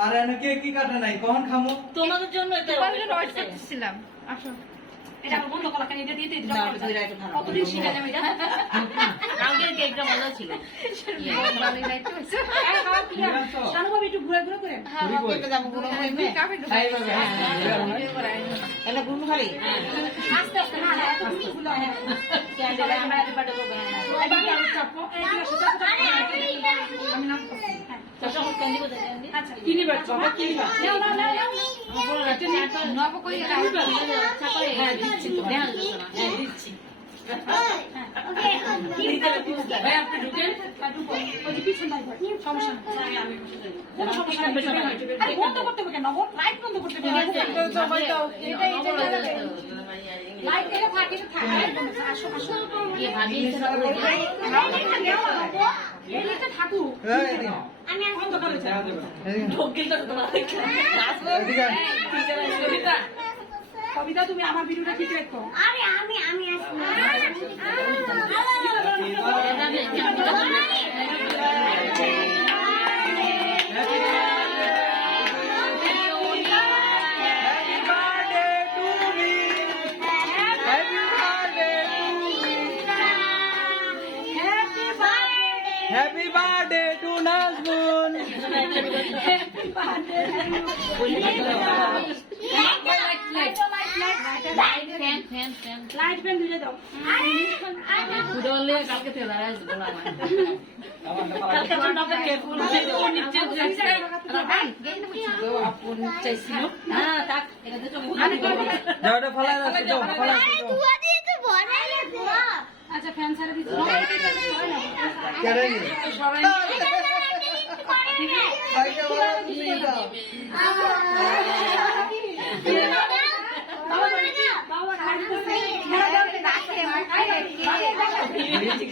আরে না কে কি কাটে নাই কখন খামো তোমাদের জন্য আসো এটা বন্ধ করা কেন এটা দিয়ে দিই কতদিন শিখে যাবে এটা আগের কেকটা মজা ছিল ভালোই লাগতো শানু ভাবি একটু ঘুরে ঘুরে করে হ্যাঁ কেটে যাবো গুলো হইবে কাপে এটা গুণ খালি আস্তে আস্তে না এত তুমি গুলো হ্যাঁ ক্যান্ডেল আমরা এত বাড়ি করব এবারে আর চাপো এই আমি নাম চাচা হোক ক্যান্ডি কোথায় ক্যান্ডি আচ্ছা কিনি বাট বাবা কিনি বাট নাও নাও নাও আমার বড় রাতে নব কই চাপা হ্যাঁ দিচ্ছি তো হ্যাঁ দিচ্ছি ওকে ভাই আপনি ঢুকেন ওই যে পিছন নাই সমস্যা নাই আমি কোনো সমস্যা নেই আরে বন্ধ করতে হবে কেন নব লাইট বন্ধ করতে হবে সময় দাও এটা লাইট দিলে থাকে তো থাকে আসো আসো কি ভাবি এই লিখতে থাকু আমি আর বন্ধ করে যাই ঢোকেল তো তোমার কবিতা কবিতা তুমি আমার ভিডিওটা ঠিক রাখো আরে আমি আসবো happy birthday to Nazmun light fan দিলে দাও কালকে থেকে দাঁড়ায় বললাম কালকে তো নবে কেফুল ও নিচে যাচ্ছে আপন চাইছিল হ্যাঁ তাক এটা তো যাও এটা ফলাই রাখো যাও ফলাই রাখো ধোয়া দিয়ে তো ভরাই লাগবে আচ্ছা ফ্যান ছাড়া দিচ্ছি কেড়ে নি সবাই আইকে বলা